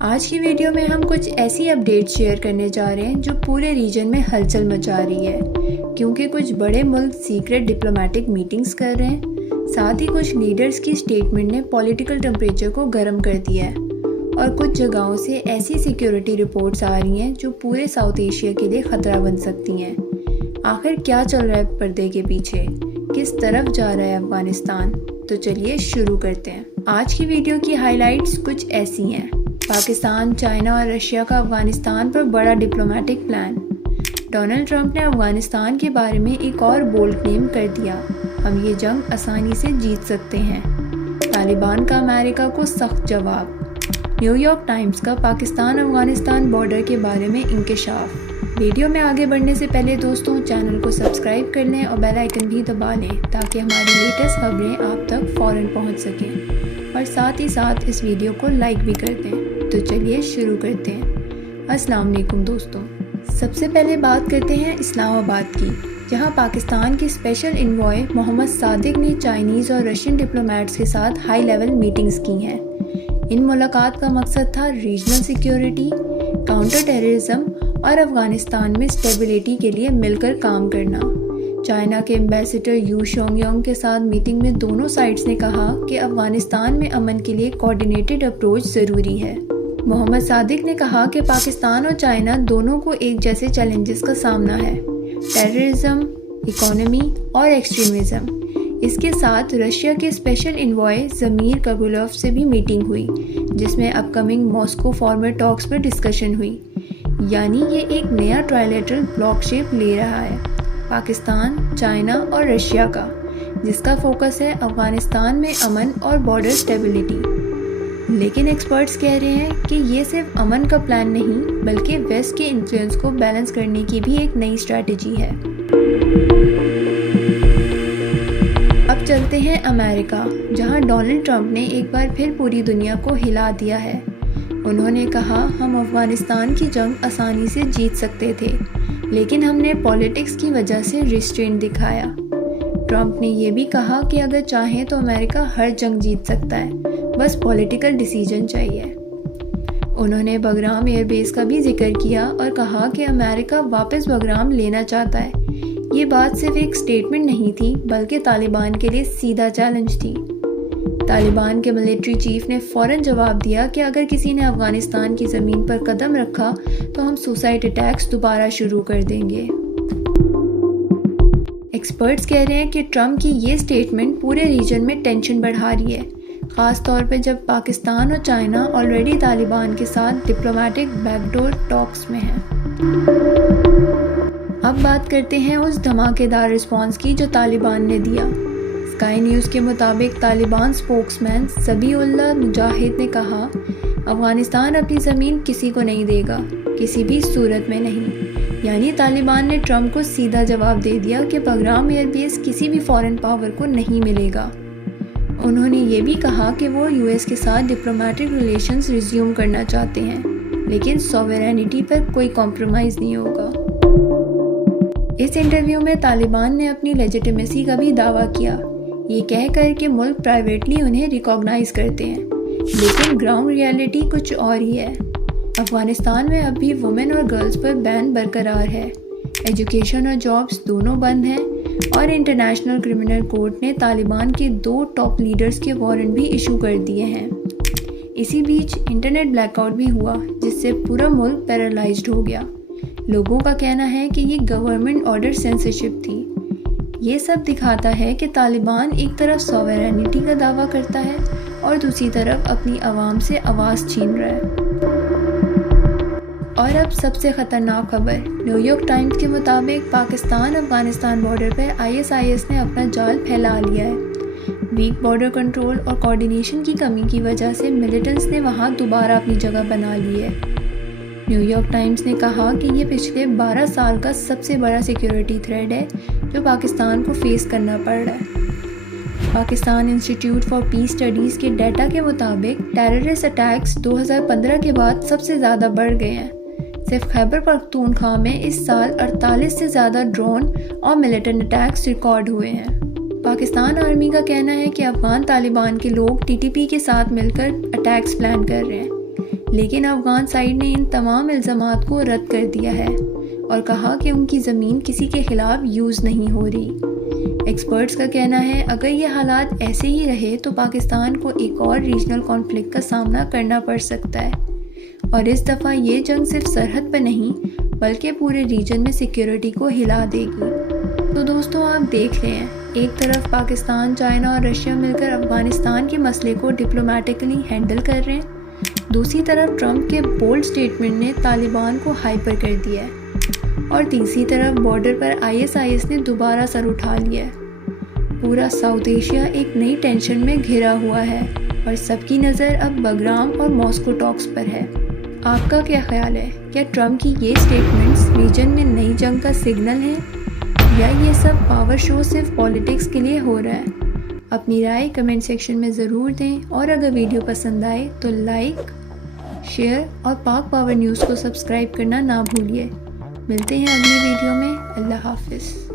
آج کی ویڈیو میں ہم کچھ ایسی اپڈیٹ شیئر کرنے جا رہے ہیں جو پورے ریجن میں ہلچل مچا رہی ہے، کیونکہ کچھ بڑے ملک سیکرٹ ڈپلومیٹک میٹنگز کر رہے ہیں، ساتھ ہی کچھ لیڈرز کی سٹیٹمنٹ نے پولیٹیکل ٹمپریچر کو گرم کر دیا ہے، اور کچھ جگہوں سے ایسی سیکیورٹی رپورٹس آ رہی ہیں جو پورے ساؤتھ ایشیا کے لیے خطرہ بن سکتی ہیں۔ آخر کیا چل رہا ہے پردے کے پیچھے؟ کس طرف جا رہا ہے افغانستان؟ تو چلیے شروع کرتے ہیں۔ آج کی ویڈیو کی ہائی لائٹس کچھ ایسی ہیں۔ پاکستان، چائنا اور رشیا کا افغانستان پر بڑا ڈپلومیٹک پلان۔ ڈونلڈ ٹرمپ نے افغانستان کے بارے میں ایک اور بولڈ کلیم کر دیا، ہم یہ جنگ آسانی سے جیت سکتے ہیں۔ طالبان کا امریکہ کو سخت جواب۔ نیو یارک ٹائمز کا پاکستان افغانستان بارڈر کے بارے میں انکشاف۔ ویڈیو میں آگے بڑھنے سے پہلے دوستوں، چینل کو سبسکرائب کر لیں اور بیل آئیکن بھی دبا لیں تاکہ ہماری لیٹسٹ خبریں آپ تک فوراً پہنچ سکیں، اور ساتھ ہی ساتھ اس ویڈیو کو لائک بھی کر دیں۔ تو چلیے شروع کرتے ہیں۔ السلام علیکم دوستوں، سب سے پہلے بات کرتے ہیں اسلام آباد کی، جہاں پاکستان کے اسپیشل انوائے محمد صادق نے چائنیز اور رشین ڈپلومیٹس کے ساتھ ہائی لیول میٹنگز کی ہیں۔ ان ملاقات کا مقصد تھا ریجنل سیکیورٹی، کاؤنٹر ٹیررزم اور افغانستان میں اسٹیبلٹی کے لیے مل کر کام کرنا۔ چائنا کے ایمبیسڈر یو شونگ یونگ کے ساتھ میٹنگ میں دونوں سائڈز نے کہا کہ افغانستان میں امن کے لیے کوآرڈینیٹڈ اپروچ ضروری ہے۔ محمد صادق نے کہا کہ پاکستان اور چائنا دونوں کو ایک جیسے چیلنجز کا سامنا ہے، ٹیررزم، اکانومی اور ایکسٹریمزم۔ اس کے ساتھ رشیا کے اسپیشل انوائے ضمیر کاگولوف سے بھی میٹنگ ہوئی، جس میں اپ کمنگ ماسکو فارمر ٹاکس پر ڈسکشن ہوئی۔ یعنی یہ ایک نیا ٹرائلیٹرل بلاک شیپ لے رہا ہے، پاکستان، چائنا اور رشیا کا، جس کا فوکس ہے افغانستان میں امن اور بارڈر اسٹیبلٹی۔ لیکن ایکسپرٹس کہہ رہے ہیں کہ یہ صرف امن کا پلان نہیں، بلکہ ویسٹ کے انفلوئنس کو بیلنس کرنے کی بھی ایک نئی اسٹریٹجی ہے۔ اب چلتے ہیں امریکہ، جہاں ڈونلڈ ٹرمپ نے ایک بار پھر پوری دنیا کو ہلا دیا ہے۔ انہوں نے کہا، ہم افغانستان کی جنگ آسانی سے جیت سکتے تھے، لیکن ہم نے پالیٹکس کی وجہ سے ریسٹرینٹ دکھایا۔ ٹرمپ نے یہ بھی کہا کہ اگر چاہیں تو امریکہ ہر جنگ جیت سکتا ہے، بس پولیٹیکل ڈیسیجن چاہیے۔ انہوں نے بگرام ایئر بیس کا بھی ذکر کیا اور کہا کہ امریکہ واپس بگرام لینا چاہتا ہے۔ یہ بات صرف ایک سٹیٹمنٹ نہیں تھی، بلکہ طالبان کے لیے سیدھا چیلنج تھی۔ طالبان کے ملٹری چیف نے فوراً جواب دیا کہ اگر کسی نے افغانستان کی زمین پر قدم رکھا تو ہم سوسائڈ اٹیکس دوبارہ شروع کر دیں گے۔ ایکسپرٹس کہہ رہے ہیں کہ ٹرمپ کی یہ سٹیٹمنٹ پورے ریجن میں ٹینشن بڑھا رہی ہے، خاص طور پہ جب پاکستان اور چائنا آلریڈی طالبان کے ساتھ ڈپلومیٹک بیک ڈور ٹاکس میں ہیں۔ اب بات کرتے ہیں اس دھماکے دار رسپانس کی جو طالبان نے دیا۔ اسکائی نیوز کے مطابق طالبان اسپوکس مین ذبیح اللہ مجاہد نے کہا، افغانستان اپنی زمین کسی کو نہیں دے گا، کسی بھی صورت میں نہیں۔ یعنی طالبان نے ٹرمپ کو سیدھا جواب دے دیا کہ بگرام ایئر بیس کسی بھی فارن پاور کو نہیں ملے گا۔ انہوں نے یہ بھی کہا کہ وہ یو ایس کے ساتھ ڈپلومیٹک ریلیشنز ریزیوم کرنا چاہتے ہیں، لیکن سوورینٹی پر کوئی کمپرومائز نہیں ہوگا۔ اس انٹرویو میں طالبان نے اپنی لیجیٹیمیسی کا بھی دعویٰ کیا، یہ کہہ کر کہ ملک پرائیویٹلی انہیں ریکاگنائز کرتے ہیں، لیکن گراؤنڈ ریئلٹی کچھ اور ہی ہے۔ افغانستان میں اب بھی وومن اور گرلز پر بین برقرار ہے، ایجوکیشن اور جابز دونوں بند ہیں، اور انٹرنیشنل کرمنل کورٹ نے طالبان کے 2 ٹاپ لیڈرز کے وارنٹ بھی ایشو کر دیے ہیں۔ اسی بیچ انٹرنیٹ بلیک آؤٹ بھی ہوا، جس سے پورا ملک پیرالائزڈ ہو گیا۔ لوگوں کا کہنا ہے کہ یہ گورنمنٹ آرڈر سینسرشپ تھی۔ یہ سب دکھاتا ہے کہ طالبان ایک طرف سوورینٹی کا دعویٰ کرتا ہے اور دوسری طرف اپنی عوام سے آواز چھین رہا ہے۔ اور اب سب سے خطرناک خبر، نیو یارک ٹائمز کے مطابق پاکستان افغانستان بارڈر پر ISIS نے اپنا جال پھیلا لیا ہے۔ ویک بارڈر کنٹرول اور کوآرڈینیشن کی کمی کی وجہ سے ملیٹنٹس نے وہاں دوبارہ اپنی جگہ بنا لی ہے۔ نیو یارک ٹائمز نے کہا کہ یہ پچھلے 12 سال کا سب سے بڑا سیکیورٹی تھریٹ ہے جو پاکستان کو فیس کرنا پڑ رہا ہے۔ Pakistan institute for peace studies کے ڈیٹا کے مطابق ٹیررسٹ اٹیکس 2015 کے بعد سب سے زیادہ بڑھ گئے ہیں۔ صرف خیبر پختونخوا میں اس سال 48 سے زیادہ ڈرون اور ملیٹنٹ اٹیکس ریکارڈ ہوئے ہیں۔ پاکستان آرمی کا کہنا ہے کہ افغان طالبان کے لوگ TTP کے ساتھ مل کر اٹیکس پلان کر رہے ہیں۔ لیکن افغان سائیڈ نے ان تمام الزامات کو رد کر دیا ہے اور کہا کہ ان کی زمین کسی کے خلاف یوز نہیں ہو رہی۔ ایکسپرٹس کا کہنا ہے اگر یہ حالات ایسے ہی رہے تو پاکستان کو ایک اور ریجنل کانفلکٹ کا سامنا کرنا پڑ سکتا ہے، اور اس دفعہ یہ جنگ صرف سرحد پر نہیں بلکہ پورے ریجن میں سیکیورٹی کو ہلا دے گی۔ تو دوستوں آپ دیکھ رہے ہیں، ایک طرف پاکستان، چائنا اور رشیا مل کر افغانستان کے مسئلے کو ڈپلومیٹکلی ہینڈل کر رہے ہیں، دوسری طرف ٹرمپ کے بولڈ سٹیٹمنٹ نے طالبان کو ہائپر کر دیا ہے، اور تیسری طرف بارڈر پر ISIS نے دوبارہ سر اٹھا لیا ہے۔ پورا ساؤتھ ایشیا ایک نئی ٹینشن میں گھرا ہوا ہے اور سب کی نظر اب بگرام اور ماسکو ٹاکس پر ہے۔ آپ کا کیا خیال ہے؟ کیا ٹرمپ کی یہ سٹیٹمنٹس ریجن میں نئی جنگ کا سگنل ہے یا یہ سب پاور شو صرف پالیٹکس کے لیے ہو رہا ہے؟ اپنی رائے کمنٹ سیکشن میں ضرور دیں، اور اگر ویڈیو پسند آئے تو لائک، شیئر اور پاک پاور نیوز کو سبسکرائب کرنا نہ بھولیے۔ ملتے ہیں اگلی ویڈیو میں۔ اللہ حافظ۔